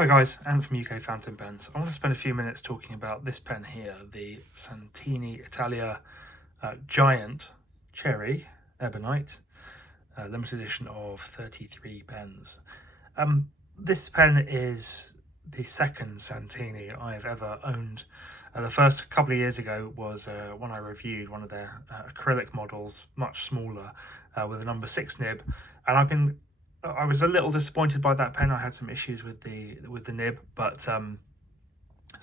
Hi guys, Ant from UK Fountain Pens. I want to spend a few minutes talking about this pen here, the Santini Italia Giant Cherry Ebonite, limited edition of 33 pens. This pen is the second Santini I have ever owned. The first couple of years ago was when I reviewed one of their acrylic models, much smaller, with a number 6 nib, and I was a little disappointed by that pen. I had some issues with the nib, but so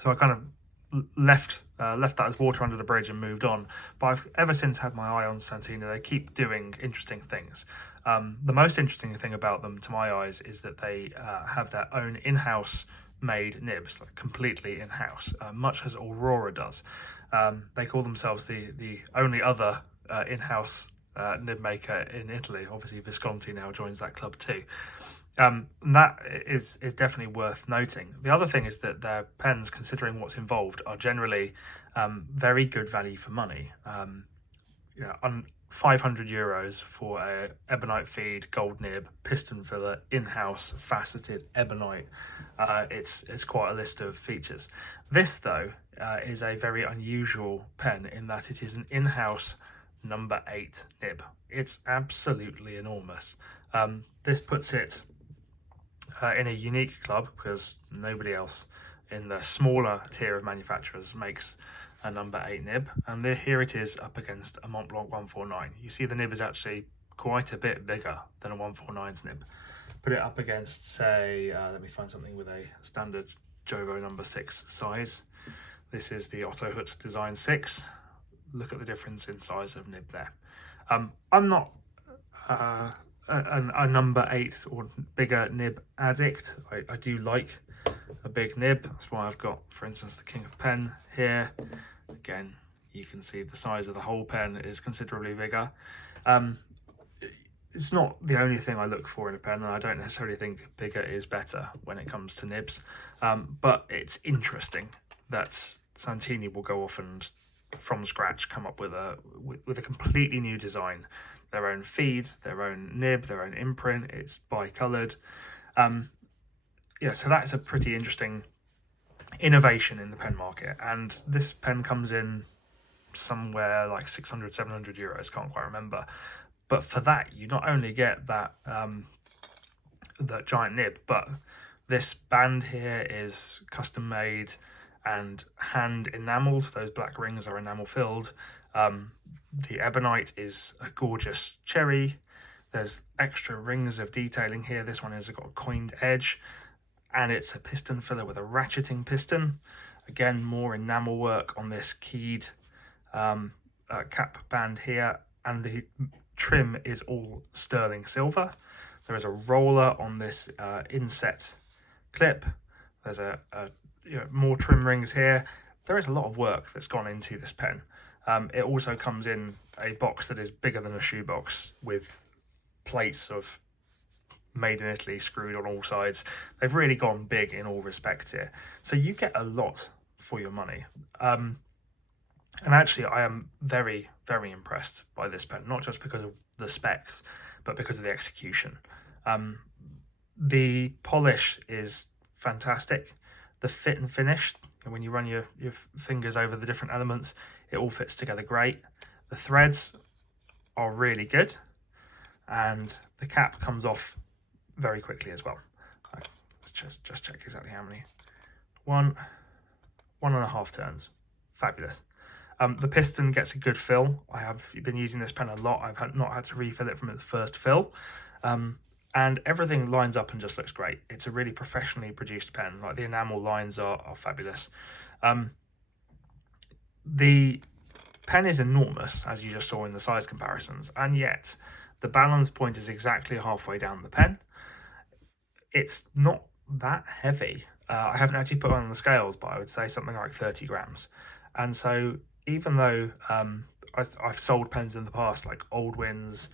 I kind of left that as water under the bridge and moved on. But I've ever since had my eye on Santini. They keep doing interesting things. The most interesting thing about them, to my eyes, is that they have their own in-house made nibs, like completely in-house, much as Aurora does. They call themselves the only other in-house nib maker in Italy. Obviously Visconti now joins that club too. That is definitely worth noting. The other thing is that their pens, considering what's involved, are generally very good value for money. On €500 for a ebonite feed, gold nib, piston filler, in-house faceted ebonite. It's quite a list of features. This though is a very unusual pen in that it is an in-house number 8 nib. It's absolutely enormous. This puts it in a unique club because nobody else in the smaller tier of manufacturers makes a number 8 nib, and here it is up against a Mont Blanc 149. You see the nib is actually quite a bit bigger than a 149's nib. Put it up against, say, let me find something with a standard Jovo number 6 size. This is the Otto Hut Design 6. Look at the difference in size of nib there. I'm not a number 8 or bigger nib addict. I do like a big nib. That's why I've got, for instance, the King of Pen here. Again, you can see the size of the whole pen is considerably bigger. It's not the only thing I look for in a pen, and I don't necessarily think bigger is better when it comes to nibs. But it's interesting that Santini will go off and from scratch come up with a completely new design, their own feed, their own nib, their own imprint. It's bi-colored. So that's a pretty interesting innovation in the pen market, and this pen comes in somewhere like 600, 700 euros, can't quite remember. But for that, you not only get that giant nib, but this band here is custom made and hand enameled. Those black rings are enamel filled. The ebonite is a gorgeous cherry. There's extra rings of detailing here. This one has got a coined edge, and it's a piston filler with a ratcheting piston. Again, more enamel work on this keyed cap band here, and the trim is all sterling silver. There is a roller on this inset clip. There's more trim rings here. There is a lot of work that's gone into this pen. It also comes in a box that is bigger than a shoebox with plates of made in Italy screwed on all sides. They've really gone big in all respects here. So you get a lot for your money. And actually, I am very, very impressed by this pen, not just because of the specs, but because of the execution. The polish is fantastic. The fit and finish, and when you run your fingers over the different elements, it all fits together great. The threads are really good, and the cap comes off very quickly as well. Let's just check exactly how many. One and a half turns. Fabulous. The piston gets a good fill. I have been using this pen a lot. I've not had to refill it from its first fill. And everything lines up and just looks great. It's a really professionally produced pen. Like the enamel lines are fabulous. The pen is enormous, as you just saw in the size comparisons, and yet the balance point is exactly halfway down the pen. It's not that heavy. I haven't actually put it on the scales, but I would say something like 30 grams. And so even though I've sold pens in the past, like Oldwin's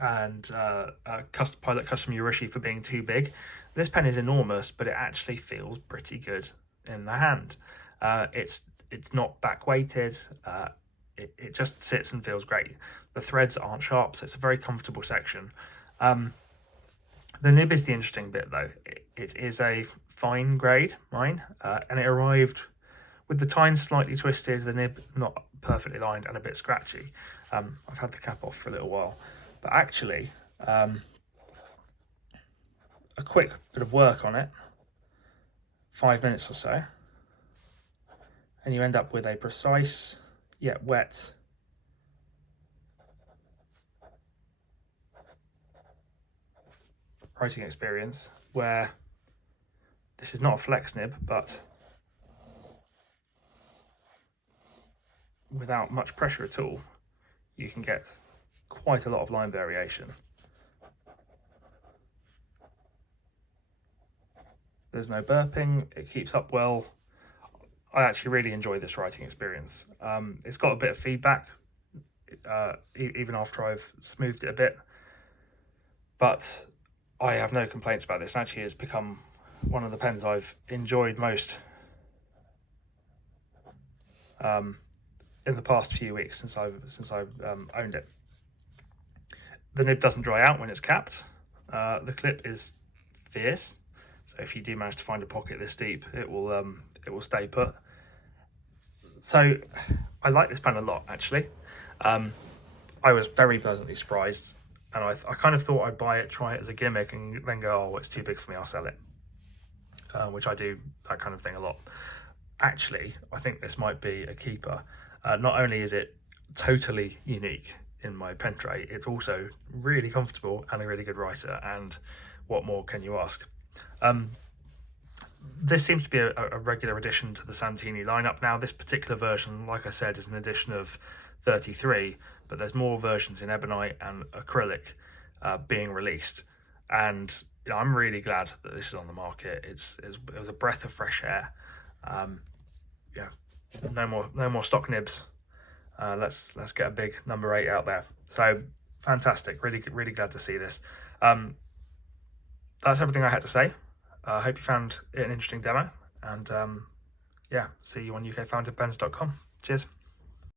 and Pilot Custom Urushi for being too big, this pen is enormous, but it actually feels pretty good in the hand. It's not back weighted. It just sits and feels great. The threads aren't sharp, so it's a very comfortable section. The nib is the interesting bit though. It is a fine grade mine, and it arrived with the tines slightly twisted, the nib not perfectly lined and a bit scratchy. I've had the cap off for a little while, but actually a quick bit of work on it, 5 minutes or so, and you end up with a precise yet wet writing experience where this is not a flex nib, but without much pressure at all, you can get quite a lot of line variation. There's no burping, it keeps up well. I actually really enjoy this writing experience. It's got a bit of feedback, even after I've smoothed it a bit, but I have no complaints about this. Actually, it's become one of the pens I've enjoyed most in the past few weeks since I've owned it. The nib doesn't dry out when it's capped. The clip is fierce, so if you do manage to find a pocket this deep, it will stay put. So I like this pen a lot, actually. I was very pleasantly surprised, and I kind of thought I'd buy it, try it as a gimmick, and then go, oh, it's too big for me, I'll sell it. Which I do that kind of thing a lot. Actually, I think this might be a keeper. Not only is it totally unique in my pen tray, it's also really comfortable and a really good writer, and what more can you ask? This seems to be a regular addition to the Santini lineup now. This particular version, like I said, is an edition of 33, but there's more versions in ebonite and acrylic being released, and I'm really glad that this is on the market. It was a breath of fresh air. Yeah, no more stock nibs. Let's get a big number 8 out there. So fantastic, really glad to see this. That's everything I had to say. I hope you found it an interesting demo, and yeah, see you on ukfountainpens.com. Cheers.